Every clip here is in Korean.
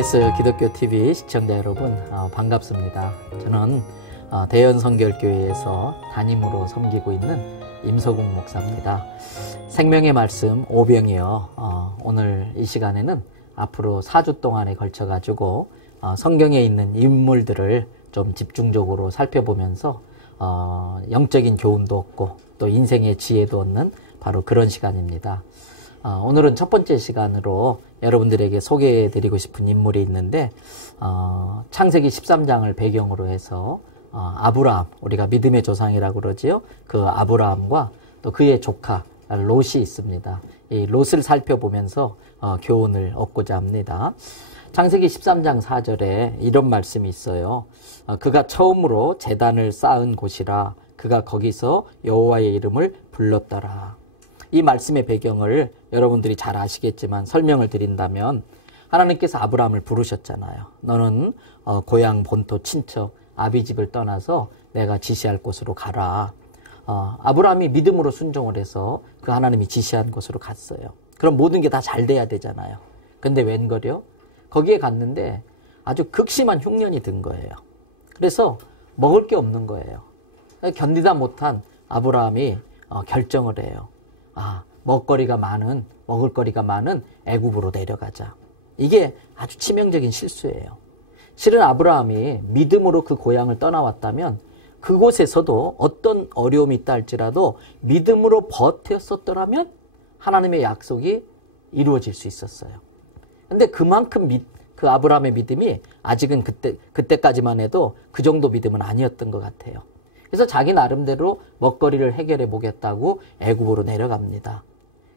KBS 기독교 TV 시청자 여러분, 반갑습니다. 저는 대연성결교회에서 담임으로 섬기고 있는 임석웅 목사입니다. 생명의 말씀 오병이어 오늘 이 시간에는 앞으로 4주 동안에 걸쳐가지고 성경에 있는 인물들을 좀 집중적으로 살펴보면서 영적인 교훈도 얻고 또 인생의 지혜도 얻는 바로 그런 시간입니다. 오늘은 첫 번째 시간으로 여러분들에게 소개해드리고 싶은 인물이 있는데 창세기 13장을 배경으로 해서 아브라함, 우리가 믿음의 조상이라고 그러지요. 그 아브라함과 또 그의 조카 롯이 있습니다. 이 롯을 살펴보면서 교훈을 얻고자 합니다. 창세기 13장 4절에 이런 말씀이 있어요. 그가 처음으로 제단을 쌓은 곳이라 그가 거기서 여호와의 이름을 불렀더라. 이 말씀의 배경을 여러분들이 잘 아시겠지만 설명을 드린다면 하나님께서 아브라함을 부르셨잖아요. 너는 고향 본토 친척 아비집을 떠나서 내가 지시할 곳으로 가라. 아브라함이 믿음으로 순종을 해서 그 하나님이 지시한 곳으로 갔어요. 그럼 모든 게 다 잘 돼야 되잖아요. 근데 웬걸요? 거기에 갔는데 아주 극심한 흉년이 든 거예요. 그래서 먹을 게 없는 거예요. 견디다 못한 아브라함이 결정을 해요. 먹을 거리가 많은 애굽으로 내려가자. 이게 아주 치명적인 실수예요. 실은 아브라함이 믿음으로 그 고향을 떠나왔다면 그곳에서도 어떤 어려움이 있다 할지라도 믿음으로 버텼었더라면 하나님의 약속이 이루어질 수 있었어요. 근데 그만큼 그 아브라함의 믿음이 아직은 그때까지만 해도 그 정도 믿음은 아니었던 것 같아요. 그래서 자기 나름대로 먹거리를 해결해 보겠다고 애굽으로 내려갑니다.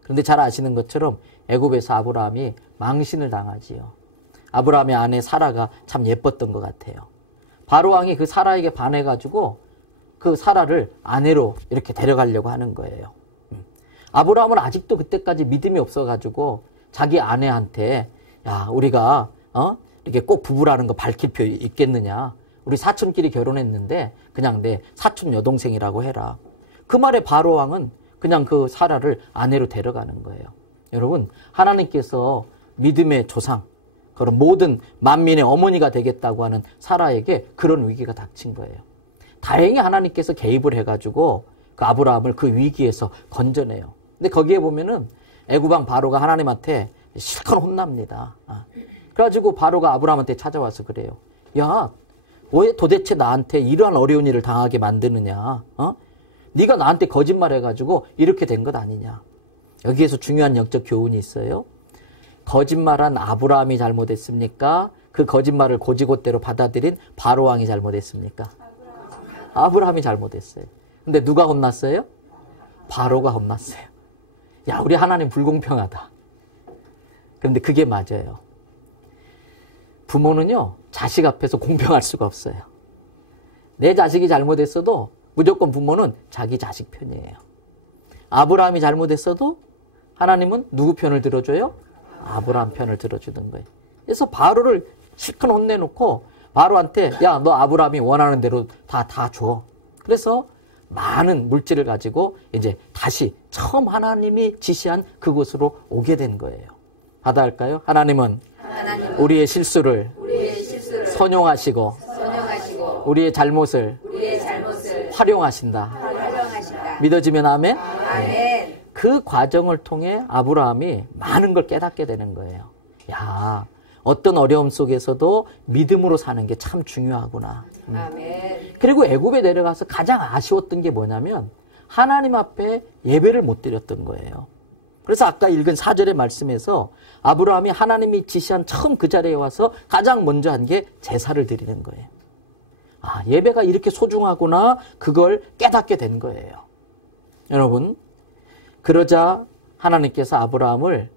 그런데 잘 아시는 것처럼 애굽에서 아브라함이 망신을 당하지요. 아브라함의 아내 사라가 참 예뻤던 것 같아요. 바로왕이 그 사라에게 반해가지고 그 사라를 아내로 이렇게 데려가려고 하는 거예요. 아브라함은 아직도 그때까지 믿음이 없어가지고 자기 아내한테 야, 우리가 이렇게 꼭 부부라는 거 밝힐 필요 있겠느냐. 우리 사촌끼리 결혼했는데 그냥 내 사촌 여동생이라고 해라. 그 말에 바로왕은 그냥 그 사라를 아내로 데려가는 거예요. 여러분, 하나님께서 믿음의 조상, 그런 모든 만민의 어머니가 되겠다고 하는 사라에게 그런 위기가 닥친 거예요. 다행히 하나님께서 개입을 해가지고 그 아브라함을 그 위기에서 건져내요. 근데 거기에 보면은 애굽왕 바로가 하나님한테 실컷 혼납니다. 그래가지고 바로가 아브라함한테 찾아와서 그래요. 야, 왜 도대체 나한테 이러한 어려운 일을 당하게 만드느냐? 네가 나한테 거짓말해가지고 이렇게 된 것 아니냐? 여기에서 중요한 영적 교훈이 있어요. 거짓말한 아브라함이 잘못했습니까? 그 거짓말을 고지고대로 받아들인 바로왕이 잘못했습니까? 아브라함이 잘못했어요. 근데 누가 혼났어요? 바로가 혼났어요. 야, 우리 하나님 불공평하다. 그런데 그게 맞아요. 부모는요, 자식 앞에서 공평할 수가 없어요. 내 자식이 잘못했어도 무조건 부모는 자기 자식 편이에요. 아브라함이 잘못했어도 하나님은 누구 편을 들어줘요? 아브라함 편을 들어주는 거예요. 그래서 바로를 실컷 혼내놓고 바로한테 야, 너 아브라함이 원하는 대로 다 줘. 그래서 많은 물질을 가지고 이제 다시 처음 하나님이 지시한 그곳으로 오게 된 거예요. 받아할까요? 하나님은 우리의 실수를 선용하시고 우리의 잘못을 활용하신다. 믿어지면 아멘? 네. 그 과정을 통해 아브라함이 많은 걸 깨닫게 되는 거예요. 야, 어떤 어려움 속에서도 믿음으로 사는 게 참 중요하구나. 아멘. 그리고 애굽에 내려가서 가장 아쉬웠던 게 뭐냐면 하나님 앞에 예배를 못 드렸던 거예요. 그래서 아까 읽은 4절의 말씀에서 아브라함이 하나님이 지시한 처음 그 자리에 와서 가장 먼저 한 게 제사를 드리는 거예요. 예배가 이렇게 소중하구나, 그걸 깨닫게 된 거예요. 여러분, 그러자 하나님께서 아브라함을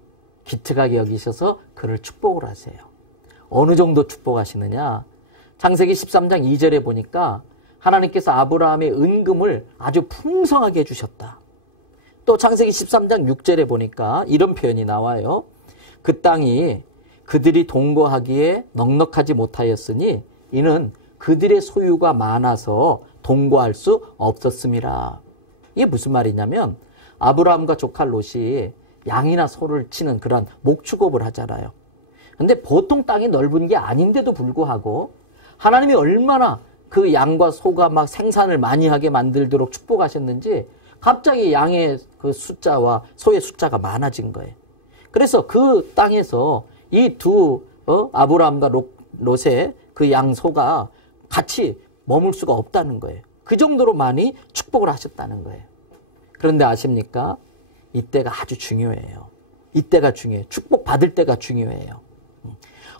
기특하게 여기셔서 그를 축복을 하세요. 어느 정도 축복하시느냐? 창세기 13장 2절에 보니까 하나님께서 아브라함의 은금을 아주 풍성하게 해주셨다. 또 창세기 13장 6절에 보니까 이런 표현이 나와요. 그 땅이 그들이 동거하기에 넉넉하지 못하였으니 이는 그들의 소유가 많아서 동거할 수 없었음이라. 이게 무슨 말이냐면 아브라함과 조카 롯이 양이나 소를 치는 그런 목축업을 하잖아요. 근데 보통 땅이 넓은 게 아닌데도 불구하고 하나님이 얼마나 그 양과 소가 막 생산을 많이 하게 만들도록 축복하셨는지 갑자기 양의 그 숫자와 소의 숫자가 많아진 거예요. 그래서 그 땅에서 이 두 아브라함과 롯의 그 양소가 같이 머물 수가 없다는 거예요. 그 정도로 많이 축복을 하셨다는 거예요. 그런데 아십니까? 이때가 아주 중요해요. 이때가 중요해요. 축복 받을 때가 중요해요.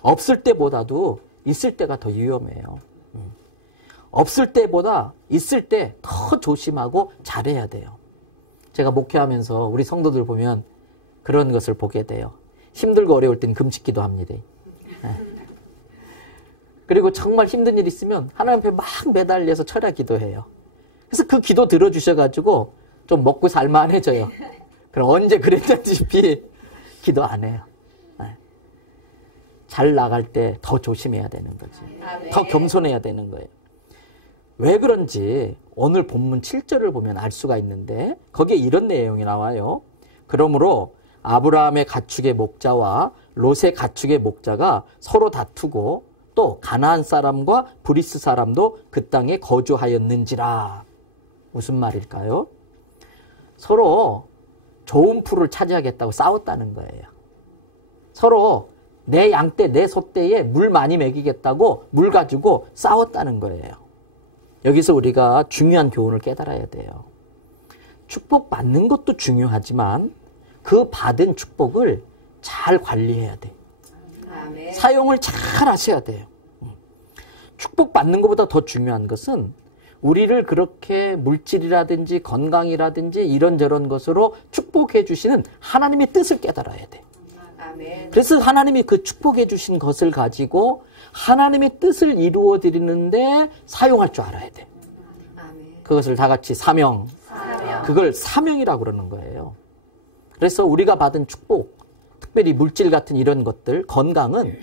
없을 때보다도 있을 때가 더 위험해요. 없을 때보다 있을 때 더 조심하고 잘해야 돼요. 제가 목회하면서 우리 성도들 보면 그런 것을 보게 돼요. 힘들고 어려울 땐 금식기도 합니다. 그리고 정말 힘든 일 있으면 하나님 앞에 막 매달려서 철야 기도해요. 그래서 그 기도 들어주셔가지고 좀 먹고 살만해져요. 그럼 언제 그랬다시피 기도 안 해요. 잘 나갈 때 더 조심해야 되는 거지. 더 겸손해야 되는 거예요. 왜 그런지 오늘 본문 7절을 보면 알 수가 있는데 거기에 이런 내용이 나와요. 그러므로 아브라함의 가축의 목자와 롯의 가축의 목자가 서로 다투고 또 가나안 사람과 브리스 사람도 그 땅에 거주하였는지라. 무슨 말일까요? 서로 좋은 풀을 차지하겠다고 싸웠다는 거예요. 서로 내 양떼, 내 소떼에 물 많이 먹이겠다고 물 가지고 싸웠다는 거예요. 여기서 우리가 중요한 교훈을 깨달아야 돼요. 축복 받는 것도 중요하지만 그 받은 축복을 잘 관리해야 돼. 아멘. 사용을 잘 하셔야 돼요. 축복 받는 것보다 더 중요한 것은 우리를 그렇게 물질이라든지 건강이라든지 이런저런 것으로 축복해 주시는 하나님의 뜻을 깨달아야 돼. 아멘. 그래서 하나님이 그 축복해 주신 것을 가지고 하나님의 뜻을 이루어 드리는데 사용할 줄 알아야 돼. 아멘. 그것을 다 같이 사명. 그걸 사명이라고 그러는 거예요. 그래서 우리가 받은 축복, 특별히 물질 같은 이런 것들, 건강은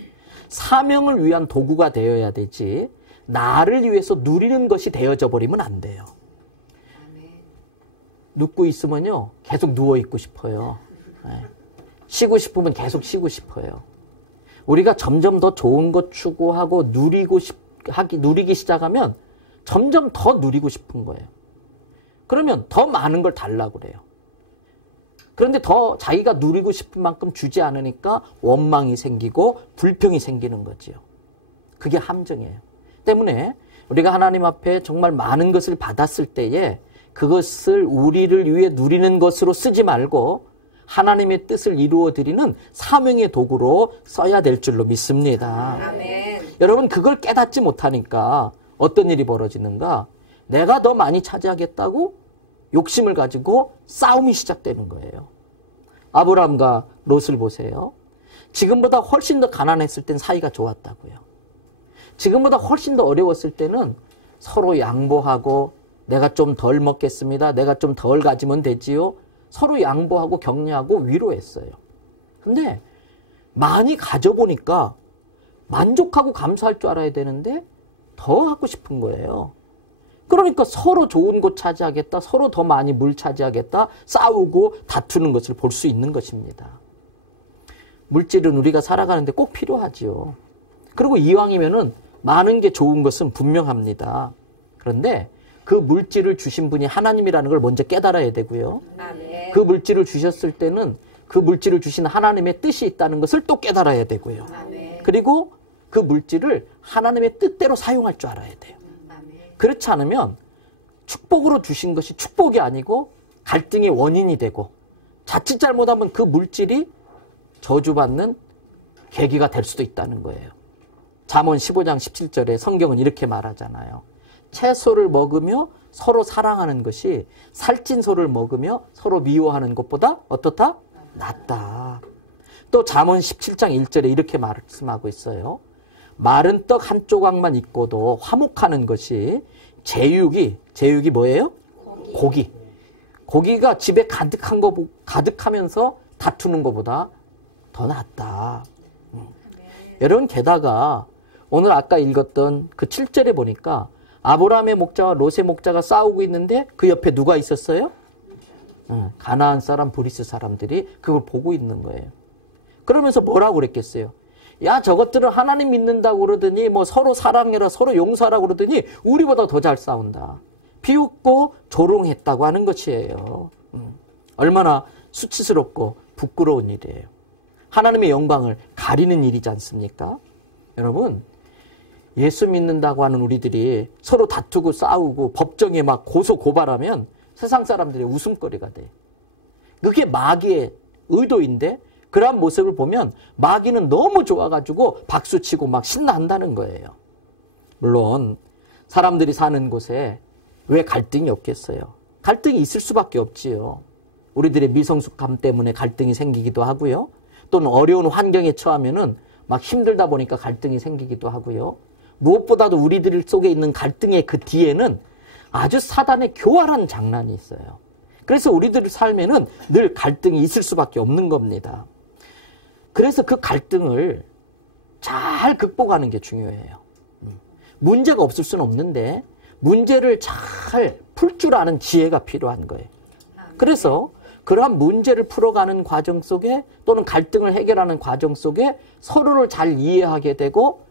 사명을 위한 도구가 되어야 되지 나를 위해서 누리는 것이 되어져 버리면 안 돼요. 눕고 있으면요 계속 누워있고 싶어요. 쉬고 싶으면 계속 쉬고 싶어요. 우리가 점점 더 좋은 것 추구하고 누리기 시작하면 점점 더 누리고 싶은 거예요. 그러면 더 많은 걸 달라고 그래요. 그런데 더 자기가 누리고 싶은 만큼 주지 않으니까 원망이 생기고 불평이 생기는 거지요. 그게 함정이에요. 때문에 우리가 하나님 앞에 정말 많은 것을 받았을 때에 그것을 우리를 위해 누리는 것으로 쓰지 말고 하나님의 뜻을 이루어 드리는 사명의 도구로 써야 될 줄로 믿습니다. 아멘. 여러분 그걸 깨닫지 못하니까 어떤 일이 벌어지는가? 내가 더 많이 차지하겠다고 욕심을 가지고 싸움이 시작되는 거예요. 아브라함과 롯을 보세요. 지금보다 훨씬 더 가난했을 땐 사이가 좋았다고요. 지금보다 훨씬 더 어려웠을 때는 서로 양보하고 내가 좀 덜 먹겠습니다. 내가 좀 덜 가지면 되지요. 서로 양보하고 격려하고 위로했어요. 근데 많이 가져보니까 만족하고 감사할 줄 알아야 되는데 더 하고 싶은 거예요. 그러니까 서로 좋은 곳 차지하겠다, 서로 더 많이 물 차지하겠다, 싸우고 다투는 것을 볼 수 있는 것입니다. 물질은 우리가 살아가는데 꼭 필요하지요. 그리고 이왕이면은 많은 게 좋은 것은 분명합니다. 그런데 그 물질을 주신 분이 하나님이라는 걸 먼저 깨달아야 되고요. 아멘. 그 물질을 주셨을 때는 그 물질을 주신 하나님의 뜻이 있다는 것을 또 깨달아야 되고요. 아멘. 그리고 그 물질을 하나님의 뜻대로 사용할 줄 알아야 돼요. 그렇지 않으면 축복으로 주신 것이 축복이 아니고 갈등의 원인이 되고 자칫 잘못하면 그 물질이 저주받는 계기가 될 수도 있다는 거예요. 잠언 15장 17절에 성경은 이렇게 말하잖아요. 채소를 먹으며 서로 사랑하는 것이 살찐 소를 먹으며 서로 미워하는 것보다 어떻다? 낫다. 또 잠언 17장 1절에 이렇게 말씀하고 있어요. 마른 떡 한 조각만 있고도 화목하는 것이 제육이 뭐예요? 고기가 집에 가득하면서 다투는 것보다 더 낫다. 여러분 게다가 오늘 아까 읽었던 그 7절에 보니까 아브라함의 목자와 롯의 목자가 싸우고 있는데 그 옆에 누가 있었어요? 가나안 사람, 브리스 사람들이 그걸 보고 있는 거예요. 그러면서 뭐라고 그랬겠어요? 야, 저것들은 하나님 믿는다고 그러더니 뭐 서로 사랑해라, 서로 용서하라고 그러더니 우리보다 더 잘 싸운다. 비웃고 조롱했다고 하는 것이에요. 얼마나 수치스럽고 부끄러운 일이에요. 하나님의 영광을 가리는 일이지 않습니까? 여러분, 예수 믿는다고 하는 우리들이 서로 다투고 싸우고 법정에 막 고소 고발하면 세상 사람들의 웃음거리가 돼. 그게 마귀의 의도인데 그러한 모습을 보면 마귀는 너무 좋아가지고 박수치고 막 신나한다는 거예요. 물론 사람들이 사는 곳에 왜 갈등이 없겠어요? 갈등이 있을 수밖에 없지요. 우리들의 미성숙함 때문에 갈등이 생기기도 하고요. 또는 어려운 환경에 처하면은 막 힘들다 보니까 갈등이 생기기도 하고요. 무엇보다도 우리들 속에 있는 갈등의 그 뒤에는 아주 사단의 교활한 장난이 있어요. 그래서 우리들 삶에는 늘 갈등이 있을 수밖에 없는 겁니다. 그래서 그 갈등을 잘 극복하는 게 중요해요. 문제가 없을 수는 없는데 문제를 잘 풀 줄 아는 지혜가 필요한 거예요. 그래서 그러한 문제를 풀어가는 과정 속에 또는 갈등을 해결하는 과정 속에 서로를 잘 이해하게 되고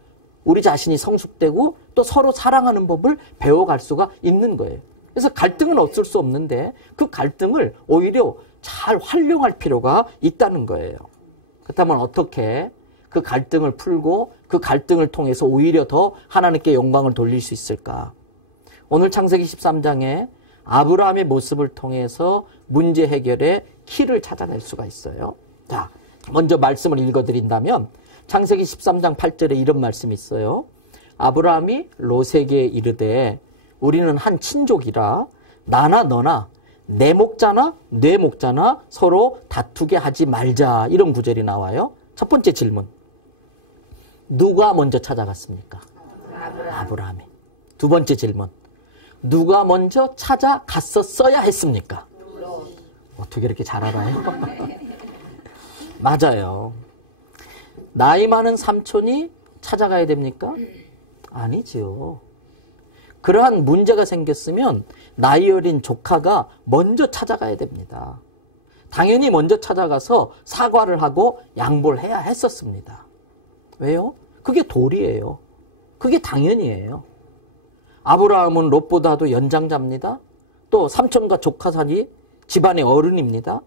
우리 자신이 성숙되고 또 서로 사랑하는 법을 배워갈 수가 있는 거예요. 그래서 갈등은 없을 수 없는데 그 갈등을 오히려 잘 활용할 필요가 있다는 거예요. 그렇다면 어떻게 그 갈등을 풀고 그 갈등을 통해서 오히려 더 하나님께 영광을 돌릴 수 있을까? 오늘 창세기 13장에 아브라함의 모습을 통해서 문제 해결의 키를 찾아낼 수가 있어요. 자, 먼저 말씀을 읽어드린다면 창세기 13장 8절에 이런 말씀이 있어요. 아브라함이 롯에게 이르되 우리는 한 친족이라 나나 너나 내 목자나 내 목자나 서로 다투게 하지 말자. 이런 구절이 나와요. 첫 번째 질문. 누가 먼저 찾아갔습니까? 아브라함이. 두 번째 질문. 누가 먼저 찾아갔었어야 했습니까? 어떻게 이렇게 잘 알아요? 맞아요. 나이 많은 삼촌이 찾아가야 됩니까? 아니지요. 그러한 문제가 생겼으면 나이 어린 조카가 먼저 찾아가야 됩니다. 당연히 먼저 찾아가서 사과를 하고 양보를 해야 했었습니다. 왜요? 그게 도리예요. 그게 당연이에요. 아브라함은 롯보다도 연장자입니다. 또 삼촌과 조카 사이 집안의 어른입니다.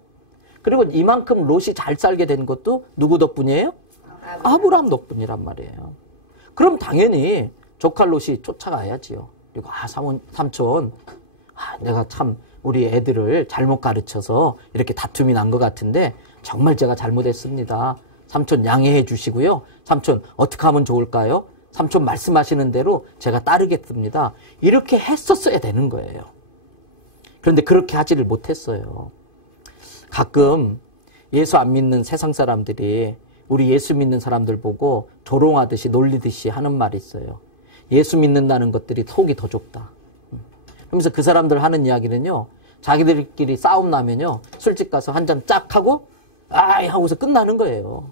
그리고 이만큼 롯이 잘 살게 된 것도 누구 덕분이에요? 아브라함 덕분이란 말이에요. 그럼 당연히 조카 롯이 쫓아가야지요. 그리고 삼촌, 내가 참 우리 애들을 잘못 가르쳐서 이렇게 다툼이 난 것 같은데 정말 제가 잘못했습니다. 삼촌 양해해 주시고요. 삼촌 어떻게 하면 좋을까요? 삼촌 말씀하시는 대로 제가 따르겠습니다. 이렇게 했었어야 되는 거예요. 그런데 그렇게 하지를 못했어요. 가끔 예수 안 믿는 세상 사람들이 우리 예수 믿는 사람들 보고 조롱하듯이 놀리듯이 하는 말이 있어요. 예수 믿는다는 것들이 속이 더 좁다. 그러면서 그 사람들 하는 이야기는요. 자기들끼리 싸움 나면요. 술집 가서 한 잔 짝 하고 아이 하고서 끝나는 거예요.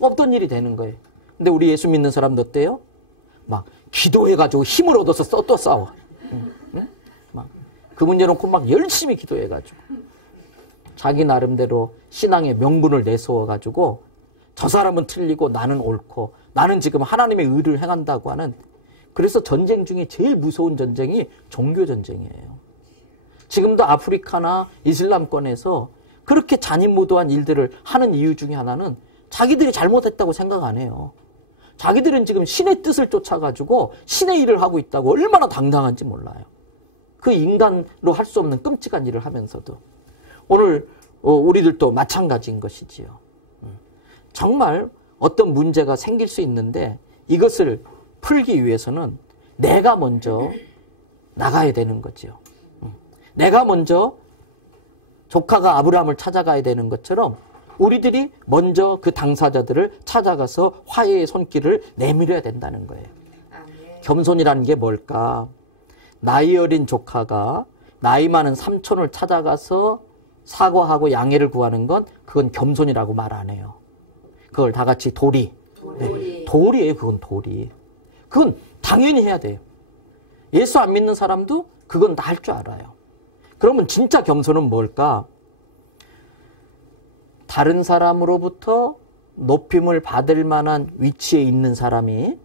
없던 일이 되는 거예요. 근데 우리 예수 믿는 사람도 어때요? 막 기도해가지고 힘을 얻어서 또 싸워. 막 그 문제 놓고 막 열심히 기도해가지고 자기 나름대로 신앙의 명분을 내세워가지고 저 사람은 틀리고 나는 옳고 나는 지금 하나님의 의를 행한다고 하는, 그래서 전쟁 중에 제일 무서운 전쟁이 종교 전쟁이에요. 지금도 아프리카나 이슬람권에서 그렇게 잔인무도한 일들을 하는 이유 중에 하나는 자기들이 잘못했다고 생각 안 해요. 자기들은 지금 신의 뜻을 쫓아가지고 신의 일을 하고 있다고 얼마나 당당한지 몰라요. 그 인간로 할 수 없는 끔찍한 일을 하면서도. 오늘 우리들도 마찬가지인 것이지요. 정말 어떤 문제가 생길 수 있는데 이것을 풀기 위해서는 내가 먼저 나가야 되는 거지요. 내가 먼저 조카가 아브라함을 찾아가야 되는 것처럼 우리들이 먼저 그 당사자들을 찾아가서 화해의 손길을 내밀어야 된다는 거예요. 겸손이라는 게 뭘까? 나이 어린 조카가 나이 많은 삼촌을 찾아가서 사과하고 양해를 구하는 건 그건 겸손이라고 말 안 해요. 그걸 다 같이 도리. 네, 도리예요. 그건 도리. 그건 당연히 해야 돼요. 예수 안 믿는 사람도 그건 다 할 줄 알아요. 그러면 진짜 겸손은 뭘까? 다른 사람으로부터 높임을 받을 만한 위치에 있는 사람이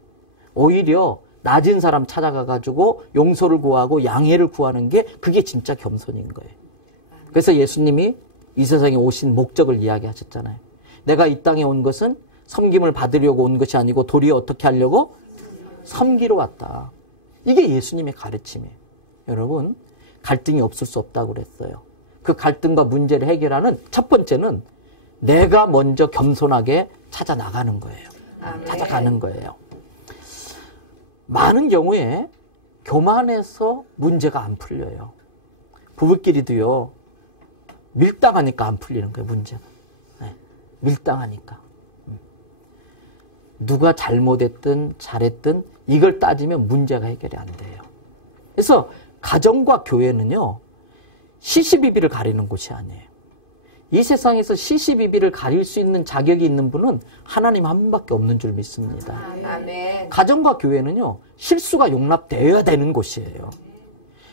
오히려 낮은 사람 찾아가가지고 용서를 구하고 양해를 구하는 게 그게 진짜 겸손인 거예요. 그래서 예수님이 이 세상에 오신 목적을 이야기하셨잖아요. 내가 이 땅에 온 것은 섬김을 받으려고 온 것이 아니고 도리어 어떻게 하려고? 섬기러 왔다. 이게 예수님의 가르침이에요. 여러분, 갈등이 없을 수 없다고 그랬어요. 그 갈등과 문제를 해결하는 첫 번째는 내가 먼저 겸손하게 찾아 나가는 거예요. 찾아가는 거예요. 많은 경우에 교만해서 문제가 안 풀려요. 부부끼리도요. 밀당하니까 안 풀리는 거예요. 문제가. 네. 밀당하니까. 누가 잘못했든 잘했든 이걸 따지면 문제가 해결이 안 돼요. 그래서 가정과 교회는요. 시시비비를 가리는 곳이 아니에요. 이 세상에서 시시비비를 가릴 수 있는 자격이 있는 분은 하나님 한 분밖에 없는 줄 믿습니다. 아멘. 가정과 교회는요. 실수가 용납되어야 되는 곳이에요.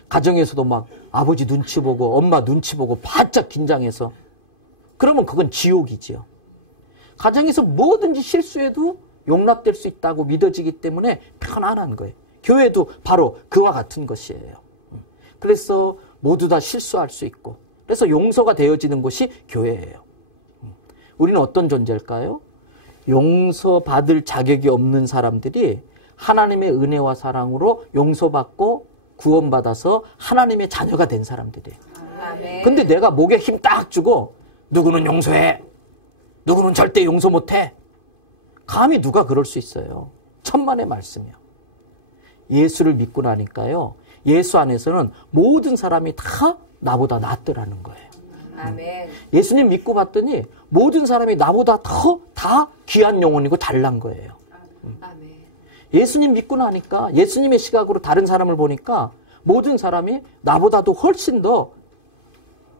가정에서도 막 아버지 눈치 보고 엄마 눈치 보고 바짝 긴장해서 그러면 그건 지옥이지요. 가정에서 뭐든지 실수해도 용납될 수 있다고 믿어지기 때문에 편안한 거예요. 교회도 바로 그와 같은 것이에요. 그래서 모두 다 실수할 수 있고 그래서 용서가 되어지는 곳이 교회예요. 우리는 어떤 존재일까요? 용서받을 자격이 없는 사람들이 하나님의 은혜와 사랑으로 용서받고 구원받아서 하나님의 자녀가 된 사람들이에요. 근데 내가 목에 힘 딱 주고 누구는 용서해. 누구는 절대 용서 못해. 감히 누가 그럴 수 있어요. 천만의 말씀이요. 예수를 믿고 나니까요. 예수 안에서는 모든 사람이 다 나보다 낫더라는 거예요. 아멘. 예수님 믿고 봤더니 모든 사람이 나보다 다 귀한 영혼이고 잘난 거예요. 아멘. 예수님 믿고 나니까 예수님의 시각으로 다른 사람을 보니까 모든 사람이 나보다도 훨씬 더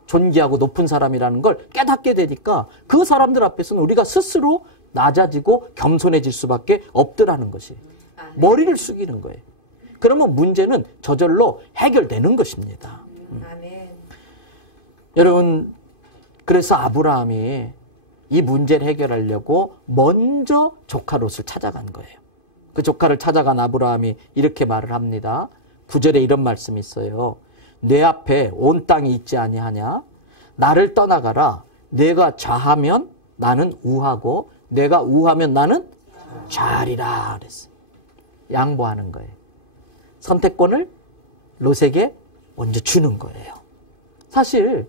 존귀하고 높은 사람이라는 걸 깨닫게 되니까 그 사람들 앞에서는 우리가 스스로 낮아지고 겸손해질 수밖에 없더라는 것이. 머리를 숙이는 거예요. 그러면 문제는 저절로 해결되는 것입니다. 아멘. 여러분, 그래서 아브라함이 이 문제를 해결하려고 먼저 조카 롯을 찾아간 거예요. 그 조카를 찾아간 아브라함이 이렇게 말을 합니다. 9절에 이런 말씀이 있어요. 내 앞에 온 땅이 있지 아니하냐? 나를 떠나가라. 내가 좌하면 나는 우하고 내가 우하면 나는 좌리라 그랬어요. 양보하는 거예요. 선택권을 롯에게 먼저 주는 거예요. 사실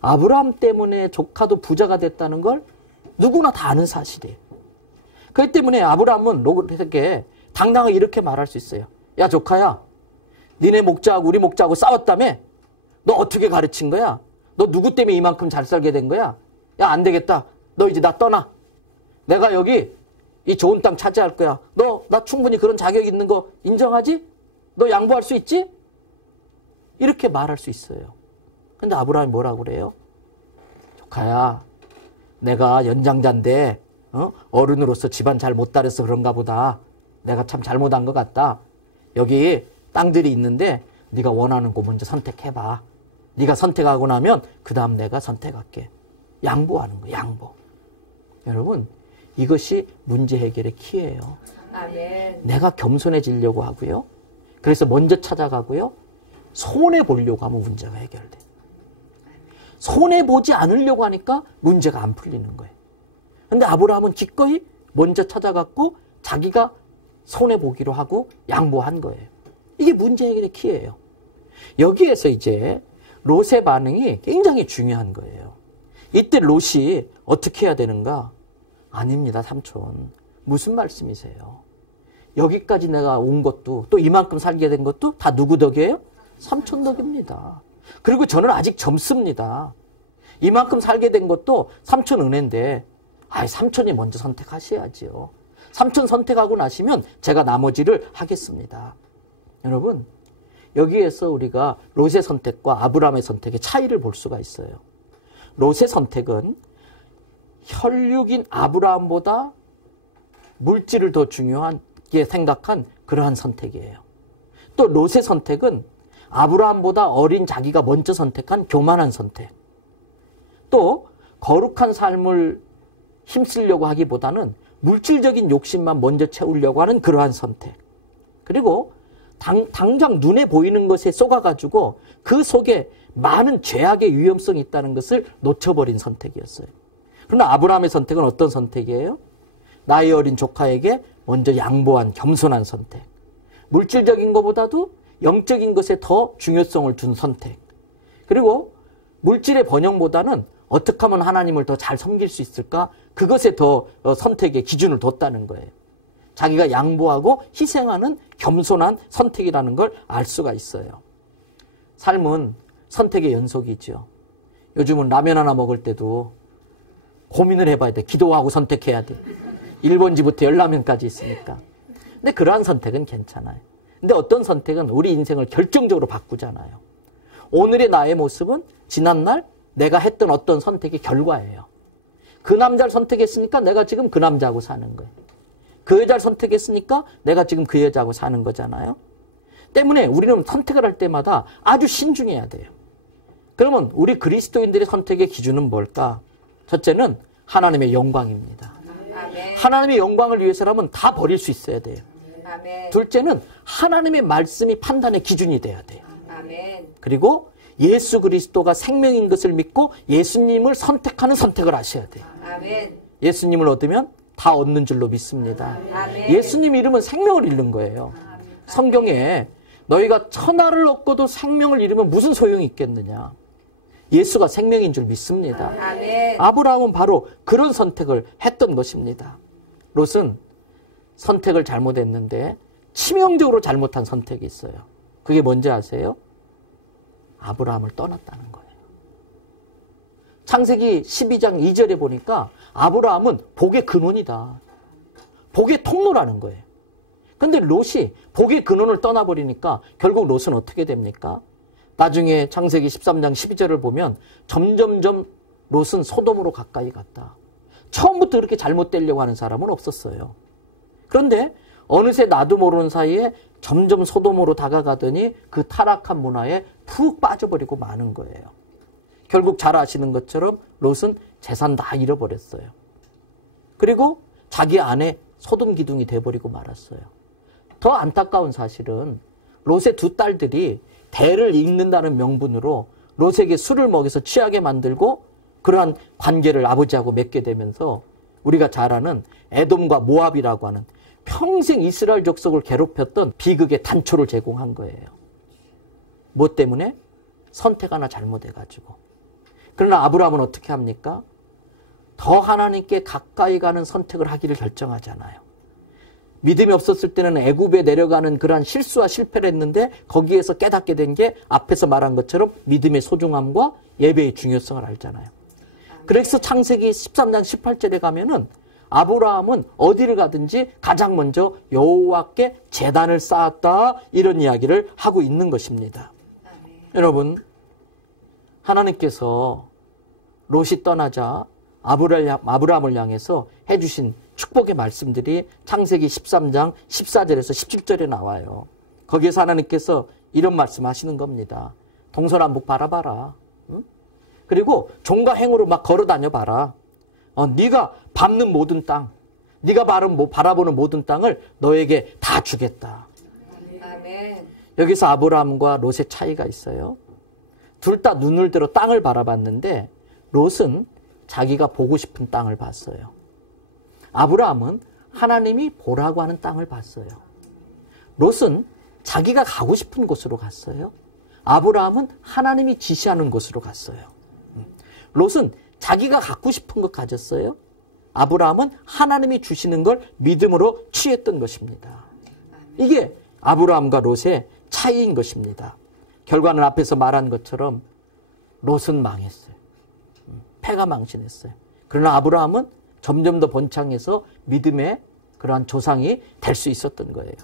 아브라함 때문에 조카도 부자가 됐다는 걸 누구나 다 아는 사실이에요. 그렇기 때문에 아브라함은 롯에게 당당하게 이렇게 말할 수 있어요. 야 조카야, 니네 목자하고 우리 목자하고 싸웠다며? 너 어떻게 가르친 거야? 너 누구 때문에 이만큼 잘 살게 된 거야? 야, 안 되겠다. 너 이제 나 떠나. 내가 여기 이 좋은 땅 차지할 거야. 너 나 충분히 그런 자격 있는 거 인정하지? 너 양보할 수 있지? 이렇게 말할 수 있어요. 근데 아브라함이 뭐라고 그래요? 조카야, 내가 연장자인데 어른으로서 집안 잘 못 다려서 그런가 보다. 내가 참 잘못한 것 같다. 여기 땅들이 있는데 네가 원하는 거 먼저 선택해봐. 네가 선택하고 나면 그 다음 내가 선택할게. 양보하는 거, 양보. 여러분, 이것이 문제 해결의 키예요. 아멘. 내가 겸손해지려고 하고요. 그래서 먼저 찾아가고요. 손해보려고 하면 문제가 해결돼. 손해보지 않으려고 하니까 문제가 안 풀리는 거예요. 근데 아브라함은 기꺼이 먼저 찾아갔고 자기가 손해보기로 하고 양보한 거예요. 이게 문제 해결의 키예요. 여기에서 이제 롯의 반응이 굉장히 중요한 거예요. 이때 롯이 어떻게 해야 되는가? 아닙니다, 삼촌. 무슨 말씀이세요? 여기까지 내가 온 것도 또 이만큼 살게 된 것도 다 누구 덕이에요? 삼촌 덕입니다. 그리고 저는 아직 젊습니다. 이만큼 살게 된 것도 삼촌 은혜인데 삼촌이 먼저 선택하셔야지요. 삼촌 선택하고 나시면 제가 나머지를 하겠습니다. 여러분, 여기에서 우리가 롯의 선택과 아브라함의 선택의 차이를 볼 수가 있어요. 롯의 선택은 혈육인 아브라함보다 물질을 더 중요하게 생각한 그러한 선택이에요. 또 롯의 선택은 아브라함보다 어린 자기가 먼저 선택한 교만한 선택. 또 거룩한 삶을 힘쓰려고 하기보다는 물질적인 욕심만 먼저 채우려고 하는 그러한 선택. 그리고 당장 눈에 보이는 것에 쏘가가지고 그 속에 많은 죄악의 위험성이 있다는 것을 놓쳐버린 선택이었어요. 그러나 아브라함의 선택은 어떤 선택이에요? 나이 어린 조카에게 먼저 양보한 겸손한 선택. 물질적인 것보다도 영적인 것에 더 중요성을 준 선택. 그리고 물질의 번영보다는 어떻게 하면 하나님을 더 잘 섬길 수 있을까? 그것에 더 선택의 기준을 뒀다는 거예요. 자기가 양보하고 희생하는 겸손한 선택이라는 걸 알 수가 있어요. 삶은 선택의 연속이죠. 요즘은 라면 하나 먹을 때도 고민을 해봐야 돼. 기도하고 선택해야 돼. 1번지부터 열라면까지 있으니까. 근데 그러한 선택은 괜찮아요. 근데 어떤 선택은 우리 인생을 결정적으로 바꾸잖아요. 오늘의 나의 모습은 지난날 내가 했던 어떤 선택의 결과예요. 그 남자를 선택했으니까 내가 지금 그 남자하고 사는 거예요. 그 여자를 선택했으니까 내가 지금 그 여자하고 사는 거잖아요. 때문에 우리는 선택을 할 때마다 아주 신중해야 돼요. 그러면 우리 그리스도인들의 선택의 기준은 뭘까? 첫째는 하나님의 영광입니다. 아멘. 하나님의 영광을 위해서라면 다 버릴 수 있어야 돼요. 아멘. 둘째는 하나님의 말씀이 판단의 기준이 돼야 돼요. 아멘. 그리고 예수 그리스도가 생명인 것을 믿고 예수님을 선택하는 선택을 하셔야 돼요. 아멘. 예수님을 얻으면 다 얻는 줄로 믿습니다. 아멘. 예수님 이름은 생명을 잃는 거예요. 성경에 너희가 천하를 얻고도 생명을 잃으면 무슨 소용이 있겠느냐. 예수가 생명인 줄 믿습니다. 아멘. 아브라함은 바로 그런 선택을 했던 것입니다. 롯은 선택을 잘못했는데 치명적으로 잘못한 선택이 있어요. 그게 뭔지 아세요? 아브라함을 떠났다는 거예요. 창세기 12장 2절에 보니까 아브라함은 복의 근원이다. 복의 통로라는 거예요. 근데 롯이 복의 근원을 떠나버리니까 결국 롯은 어떻게 됩니까? 나중에 창세기 13장 12절을 보면 점점점 롯은 소돔으로 가까이 갔다. 처음부터 그렇게 잘못되려고 하는 사람은 없었어요. 그런데 어느새 나도 모르는 사이에 점점 소돔으로 다가가더니 그 타락한 문화에 푹 빠져버리고 마는 거예요. 결국 잘 아시는 것처럼 롯은 재산 다 잃어버렸어요. 그리고 자기 아내 소돔 기둥이 돼버리고 말았어요. 더 안타까운 사실은 롯의 두 딸들이 대를 잇는다는 명분으로 롯에게 술을 먹여서 취하게 만들고 그러한 관계를 아버지하고 맺게 되면서 우리가 잘 아는 에돔과 모압이라고 하는 평생 이스라엘 족속을 괴롭혔던 비극의 단초를 제공한 거예요. 뭐 때문에? 선택 하나 잘못해가지고. 그러나 아브라함은 어떻게 합니까? 더 하나님께 가까이 가는 선택을 하기를 결정하잖아요. 믿음이 없었을 때는 애굽에 내려가는 그러한 실수와 실패를 했는데 거기에서 깨닫게 된 게 앞에서 말한 것처럼 믿음의 소중함과 예배의 중요성을 알잖아요. 그래서 창세기 13장 18절에 가면은 아브라함은 어디를 가든지 가장 먼저 여호와께 제단을 쌓았다, 이런 이야기를 하고 있는 것입니다. 아멘. 여러분, 하나님께서 롯이 떠나자 아브라함을 향해서 해주신 축복의 말씀들이 창세기 13장 14절에서 17절에 나와요. 거기에서 하나님께서 이런 말씀하시는 겁니다. 동서남북 바라봐라. 응? 그리고 종과 행으로 막 걸어다녀 봐라. 네가 밟는 모든 땅, 네가 바라보는 모든 땅을 너에게 다 주겠다. 아멘. 여기서 아브라함과 롯의 차이가 있어요. 둘 다 눈을 들어 땅을 바라봤는데 롯은 자기가 보고 싶은 땅을 봤어요. 아브라함은 하나님이 보라고 하는 땅을 봤어요. 롯은 자기가 가고 싶은 곳으로 갔어요. 아브라함은 하나님이 지시하는 곳으로 갔어요. 롯은 자기가 갖고 싶은 것 가졌어요. 아브라함은 하나님이 주시는 걸 믿음으로 취했던 것입니다. 이게 아브라함과 롯의 차이인 것입니다. 결과는 앞에서 말한 것처럼 롯은 망했어요. 패가 망신했어요. 그러나 아브라함은 점점 더 번창해서 믿음의 그러한 조상이 될 수 있었던 거예요.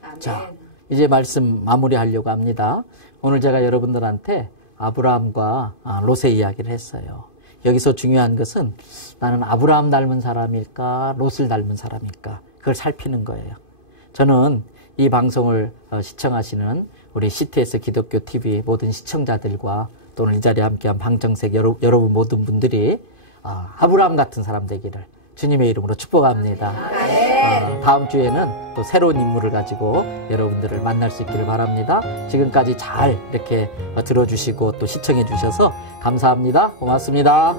아멘. 자, 이제 말씀 마무리하려고 합니다. 오늘 제가 여러분들한테 아브라함과 롯의 이야기를 했어요. 여기서 중요한 것은 나는 아브라함 닮은 사람일까, 롯을 닮은 사람일까, 그걸 살피는 거예요. 저는 이 방송을 시청하시는 우리 CTS 기독교 TV 모든 시청자들과 또는 이 자리에 함께한 방정색 여러분 모든 분들이 아브라함 같은 사람 되기를 주님의 이름으로 축복합니다. 다음 주에는 또 새로운 인물을 가지고 여러분들을 만날 수 있기를 바랍니다. 지금까지 잘 이렇게 들어주시고 또 시청해 주셔서 감사합니다. 고맙습니다.